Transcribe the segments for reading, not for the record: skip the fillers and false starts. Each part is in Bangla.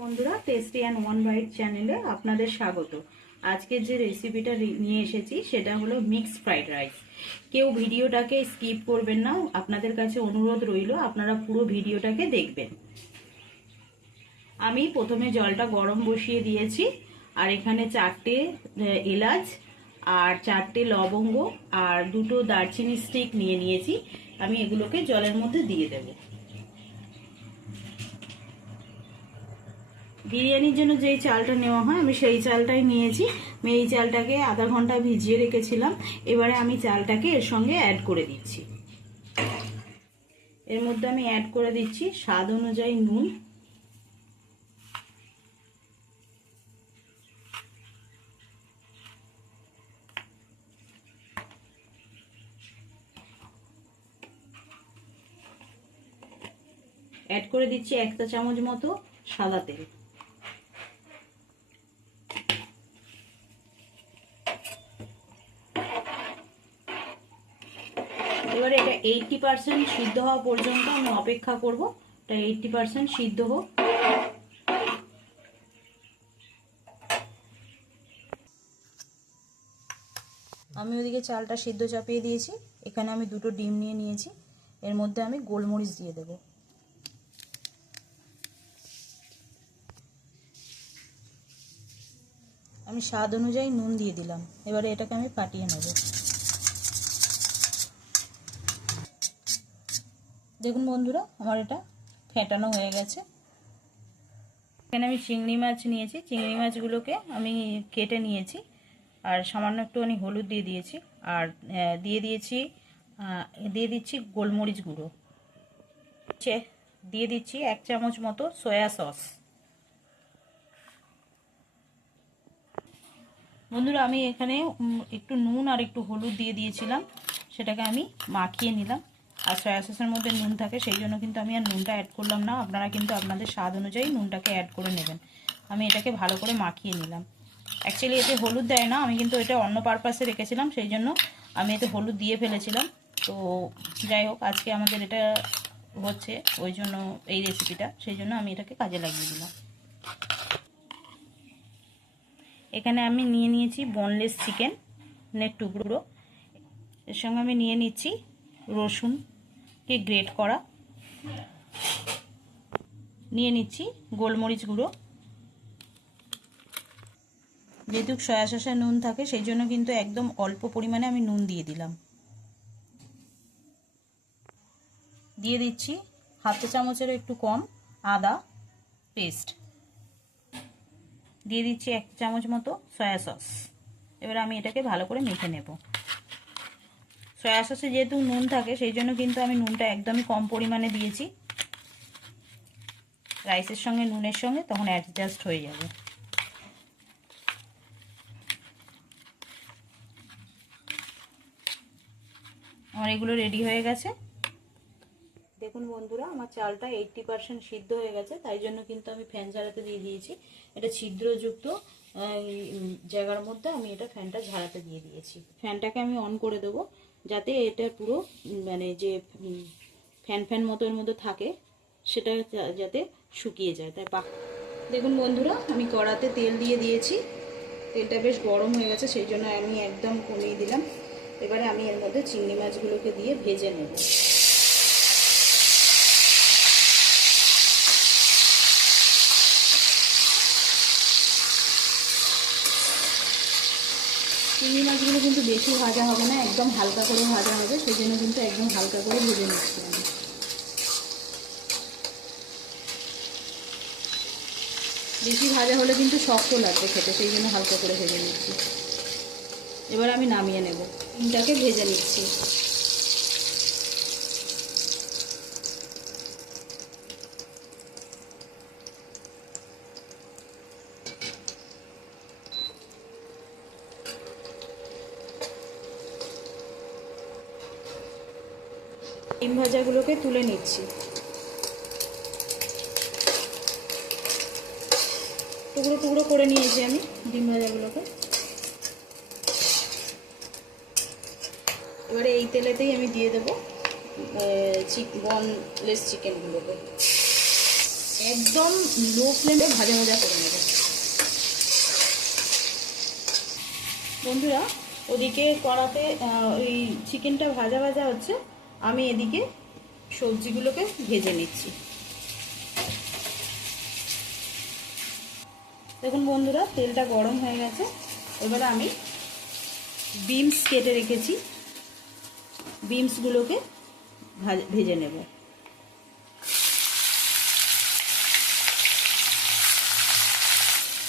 বন্ধুরা, টেস্টি অ্যান্ড ওয়ান বাইট চ্যানেলে আপনাদের স্বাগত। আজকে যে রেসিপিটা নিয়ে এসেছি সেটা হলো মিক্সড ফ্রাইড রাইস। কেউ ভিডিওটাকে স্কিপ করবেন না, আপনাদের কাছে অনুরোধ রইল আপনারা পুরো ভিডিওটাকে দেখবেন। আমি প্রথমে জলটা গরম বসিয়ে দিয়েছি, আর এখানে 4টে এলাচ আর 4টে লবঙ্গ আর 2টো দারচিনি স্টিক নিয়ে নিয়েছি। আমি এগুলোকে জলের মধ্যে দিয়ে দেবো। বিরিয়ানির জন্য যেই চালটা নেওয়া হয় আমি সেই চালটাই নিয়েছি। আমি এই চালটাকে আধা ঘন্টা ভিজিয়ে রেখেছিলাম। এবারে আমি চালটাকে এর সঙ্গে অ্যাড করে দিচ্ছি। এর মধ্যে আমি অ্যাড করে দিচ্ছি স্বাদ অনুযায়ী নুন, অ্যাড করে দিচ্ছি 1 চা চামচ মতো সাদা তেল। এবারে এটা 80% সিদ্ধ হওয়া পর্যন্ত আমি অপেক্ষা করব। এটা 80% সিদ্ধ হোক। আমি ওদিকে চালটা সিদ্ধ চাপিয়ে দিয়েছি। এখানে আমি 2টো ডিম নিয়ে নিয়েছি। এর মধ্যে আমি গোলমরিচ দিয়ে দেব। আমি স্বাদ অনুযায়ী নুন দিয়ে দিলাম। এবারে এটাকে আমি ফাটিয়ে নেব। দেখুন বন্ধুরা, আমার এটা ফেটানো হয়ে গেছে। এখানে আমি চিংড়ি মাছ নিয়েছি। চিংড়ি মাছগুলোকে আমি কেটে নিয়েছি, আর সামান্য একটুখানি হলুদ দিয়ে দিয়েছি, আর দিয়ে দিচ্ছি গোলমরিচ গুঁড়ো, দিয়ে দিচ্ছি 1 চামচ মতো সয়া সস। বন্ধুরা, আমি এখানে একটু নুন আর একটু হলুদ দিয়ে দিয়েছিলাম, সেটাকে আমি মাখিয়ে নিলাম। আর সয়া সসের মধ্যে নুন থাকে, সেই জন্য কিন্তু আমি আর নুনটা অ্যাড করলাম না। আপনারা কিন্তু আপনাদের স্বাদ অনুযায়ী নুনটাকে অ্যাড করে নেবেন। আমি এটাকে ভালো করে মাখিয়ে নিলাম। অ্যাকচুয়ালি এতে হলুদ দেয় না, আমি কিন্তু এটা অন্য পারপাসে রেখেছিলাম, সেই জন্য আমি এতে হলুদ দিয়ে ফেলেছিলাম। তো যাই হোক, আজকে আমাদের এটা হচ্ছে ওই জন্য এই রেসিপিটা, সেই জন্য আমি এটাকে কাজে লাগিয়ে দিলাম। এখানে আমি নিয়ে নিয়েছি বোনলেস চিকেনের টুকরো। এর সঙ্গে আমি নিয়ে নিচ্ছি রসুনকে গ্রেট করা, নিয়ে নিচ্ছি গোলমরিচ গুঁড়ো। যেহেতু সয়া সসে নুন থাকে, সেই জন্য কিন্তু একদম অল্প পরিমাণে আমি নুন দিয়ে দিলাম। দিয়ে দিচ্ছি 1/2 চা চামচেরও একটু কম আদা পেস্ট। দিয়ে দিচ্ছি 1 চামচ মতো সয়া সস। এবার আমি এটাকে ভালো করে মেখে নেব। সয়া সসে যেহেতু নুন থাকে, সেই জন্য কিন্তু আমি নুনটা একদমই কম পরিমাণে দিয়েছি। রাইসের সঙ্গে নুনের সঙ্গে তখন অ্যাডজাস্ট হয়ে যাবে। আমার এগুলো রেডি হয়ে গেছে। দেখুন বন্ধুরা, আমার চালটা 80% সিদ্ধ হয়ে গেছে, তাই জন্য কিন্তু আমি ফ্যান ঝাড়াতে দিয়ে দিয়েছি। এটা ছিদ্রযুক্ত জায়গার মধ্যে আমি এটা ফ্যানটা ঝাড়াতে দিয়ে দিয়েছি। ফ্যানটাকে আমি অন করে দেবো, যাতে এটা পুরো মানে যে ফ্যান মতো এর মধ্যে থাকে সেটা যাতে শুকিয়ে যায়। তাই দেখুন বন্ধুরা, আমি কড়াতে তেল দিয়ে দিয়েছি। তেলটা বেশ গরম হয়ে গেছে, সেই জন্য আমি একদম কমিয়ে দিলাম। এবারে আমি এর মধ্যে চিংড়ি মাছগুলোকে দিয়ে ভেজে নেব। চিংড়ি মাছগুলো কিন্তু বেশি ভাজা হবে না, একদম হালকা করে ভাজা হবে, সেই জন্য কিন্তু একদম হালকা করে ভেজে নিচ্ছি আমি। বেশি ভাজা হলে কিন্তু শক্ত লাগবে খেতে, সেই জন্য হালকা করে ভেজে নিচ্ছি। এবার আমি নামিয়ে নেব। ডিমটাকে ভেজে নিচ্ছি। ডিম ভাজাগুলোকে তুলে নিচ্ছি। টুকরো টুকরো করে নিয়েছি আমি ডিম ভাজাগুলোকে। এবারে এই তেলেতেই আমি দিয়ে দেবো বোনলেস চিকেনগুলোকে। একদম লো ফ্লেমে ভাজা ভাজা করে নেব। বন্ধুরা, ওদিকে কড়াতে ওই চিকেনটা ভাজা ভাজা হচ্ছে, আমি এদিকে সবজিগুলোকে ভেজে নিচ্ছি। দেখুন বন্ধুরা, তেলটা গরম হয়ে গেছে। এবারে আমি বিনস কেটে রেখেছি, বিনসগুলোকে ভেজে নেব।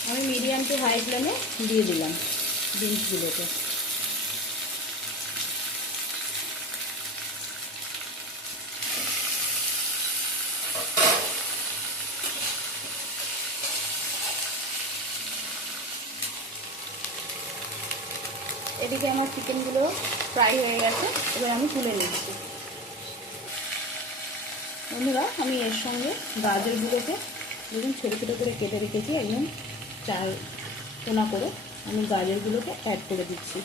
আমি মিডিয়াম টু হাই ফ্লেমে দিয়ে দিলাম বিনসগুলোকে। এদিকে আমার চিকেনগুলো ফ্রাই হয়ে গেছে, এবার আমি তুলে নিচ্ছি। বন্ধুরা, আমি এর সঙ্গে গাজরগুলোকে দেখুন ছোটো ছোটো করে কেটে রেখেছি, একদম 4 কোনা করে আমি গাজরগুলোকে অ্যাড করে দিচ্ছি।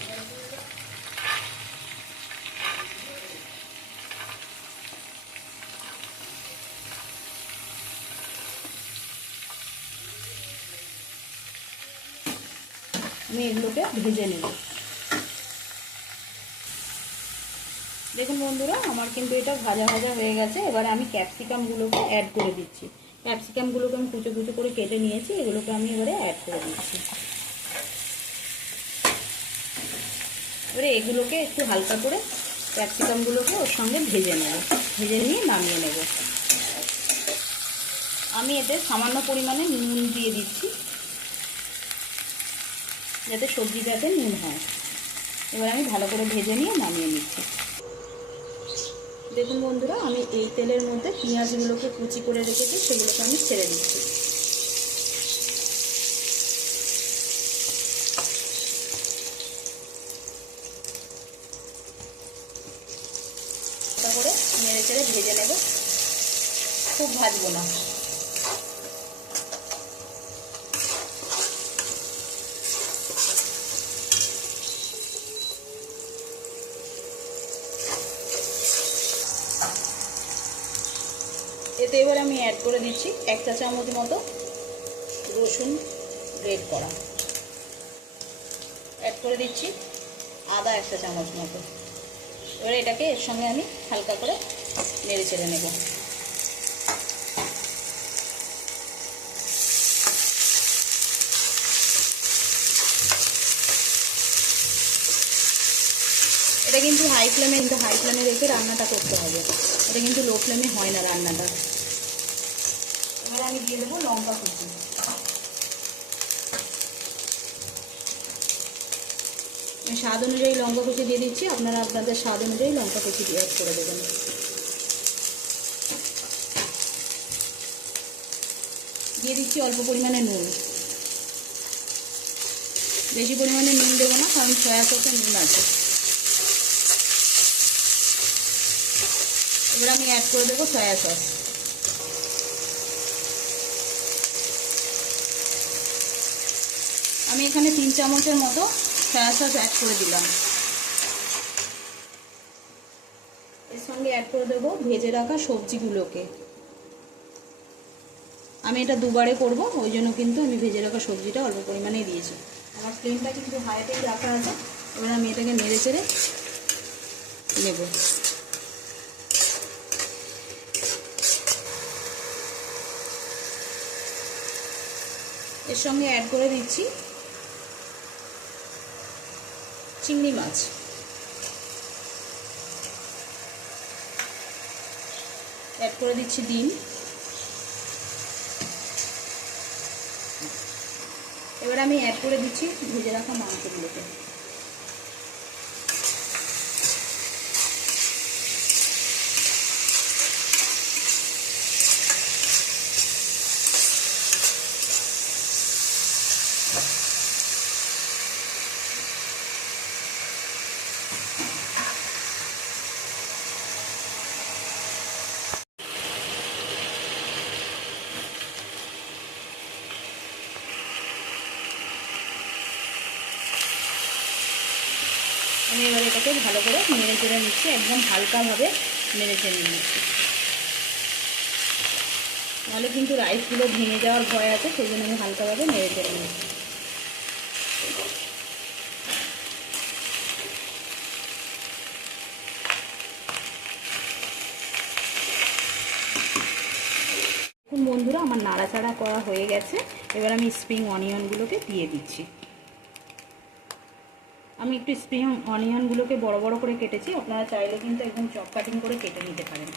আমি এগুলোকে ভেজে নেব। দেখুন বন্ধুরা, আমার কিন্তু এটা ভাজা ভাজা হয়ে গেছে। এবারে আমি ক্যাপসিকামগুলোকে অ্যাড করে দিচ্ছি। ক্যাপসিকামগুলোকে আমি কুচো কুচো করে কেটে নিয়েছি, এগুলোকে আমি এবারে অ্যাড করে দিচ্ছি। এবারে এগুলোকে একটু হালকা করে ক্যাপসিকামগুলোকে ওর সঙ্গে ভেজে নেব, ভেজে নিয়ে নামিয়ে নেব। আমি এতে সামান্য পরিমাণে নুন দিয়ে দিচ্ছি, যাতে সবজিটাতে নুন হয়। এবার আমি ভালো করে ভেজে নিয়ে নামিয়ে নিচ্ছি। দেখুন বন্ধুরা, আমি এই তেলের মধ্যে পেঁয়াজগুলোকে কুচি করে রেখেছি, সেগুলোকে আমি ছেড়ে দিচ্ছি। হালকা করে নেড়ে চেড়ে ভেজে নেব, খুব ভাজবো না। এতে এবার আমি অ্যাড করে দিচ্ছি 1 চা চামচ মতো রসুন গ্রেট করা, অ্যাড করে দিচ্ছি আদা 1 চা চামচ মতো। এবার এটাকে এর সঙ্গে আমি হালকা করে নেড়ে চেড়ে নেব। এটা কিন্তু হাই ফ্লেমে রেখে রান্নাটা করতে হবে, এটা কিন্তু লো ফ্লেমে হয় না রান্নাটা। এবার আমি দিয়ে দেবো লঙ্কা কুচি। আমি স্বাদ অনুযায়ী লঙ্কা কুচি দিয়ে দিচ্ছি, আপনারা আপনাদের স্বাদ অনুযায়ী লঙ্কা কুচি দিয়ে অ্যাড করে দেবেন। দিয়ে দিচ্ছি অল্প পরিমাণে নুন, বেশি পরিমাণে নুন দেবো না, কারণ সয়া সসে নুন আছে। এবার আমি অ্যাড করে দেবো সয়া সস। আমি এখানে 3 চামচের মতো সয়া সস অ্যাড করে দিলাম। এর সঙ্গে অ্যাড করে দেবো ভেজে রাখা সবজিগুলোকে। আমি এটা দুবারে করব, ওই জন্য কিন্তু আমি ভেজে রাখা সবজিটা অল্প পরিমাণে দিয়েছি। আমার ফ্লেমটা কিন্তু হাইতেই রাখা আছে। এবার আমি এটাকে নেড়ে চেড়ে নেব। এর সঙ্গে অ্যাড করে দিচ্ছি চিংড়ি মাছ। অ্যাড করে দিচ্ছি ডিম। এবার আমি অ্যাড করে দিচ্ছি ভেজে রাখা মাংসগুলোকে। আমি এবার এটাকে ভালো করে নেড়ে চেড়ে নিচ্ছি, একদম হালকাভাবে নেড়ে চেড়ে নিচ্ছি। নাহলে কিন্তু রাইসগুলো ভেঙে যাওয়ার ভয় আছে, সেই জন্য আমি হালকাভাবে নেড়ে চেড়ে নিচ্ছি। বন্ধুরা আমার নাড়াচাড়া করা হয়ে গেছে, এবার আমি স্প্রিং অনিয়নগুলোকে দিয়ে দিচ্ছি। আমি একটু স্প্রিং অনিয়নগুলোকে বড় বড় করে কেটেছি, আপনারা চাইলে কিন্তু একদম চপ কাটিং করে কেটে নিতে পারেন।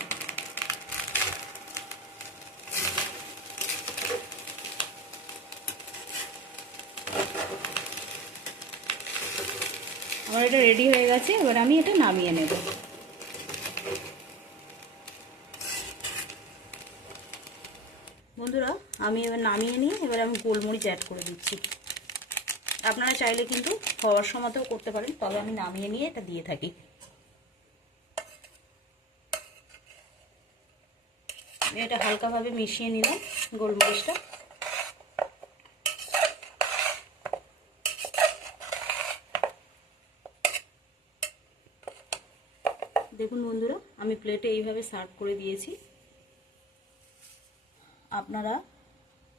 আমার এটা রেডি হয়ে গেছে, এবার আমি এটা নামিয়ে নেব। বন্ধুরা আমি এবার নামিয়ে নিয়ে এবার আমি গোলমরিচ অ্যাড করে দিচ্ছি। আপনারা চাইলে কিন্তু খাওয়ার সময়তেও করতে পারেন, তবে আমি নামিয়ে নিয়ে এটা দিয়ে থাকি। এটা হালকাভাবে মিশিয়ে নিলাম গোলমরিচটা। দেখুন বন্ধুরা আমি প্লেটে এইভাবে সার্ভ করে দিয়েছি। আপনারা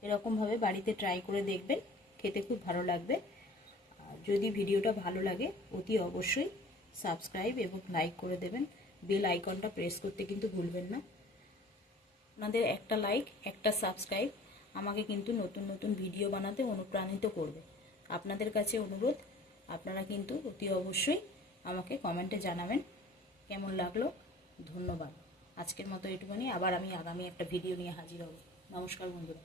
এরকমভাবে বাড়িতে ট্রাই করে দেখবেন, খেতে খুব ভালো লাগবে। আর যদি ভিডিওটা ভালো লাগে অতি অবশ্যই সাবস্ক্রাইব এবং লাইক করে দেবেন। বেল আইকনটা প্রেস করতে কিন্তু ভুলবেন না। আপনাদের একটা লাইক একটা সাবস্ক্রাইব আমাকে কিন্তু নতুন নতুন ভিডিও বানাতে অনুপ্রাণিত করবে। আপনাদের কাছে অনুরোধ, আপনারা কিন্তু অতি অবশ্যই আমাকে কমেন্টে জানাবেন কেমন লাগলো। ধন্যবাদ। আজকের মতো এটুকুনি, আবার আমি আগামী একটা ভিডিও নিয়ে হাজির হব। নমস্কার বন্ধুরা।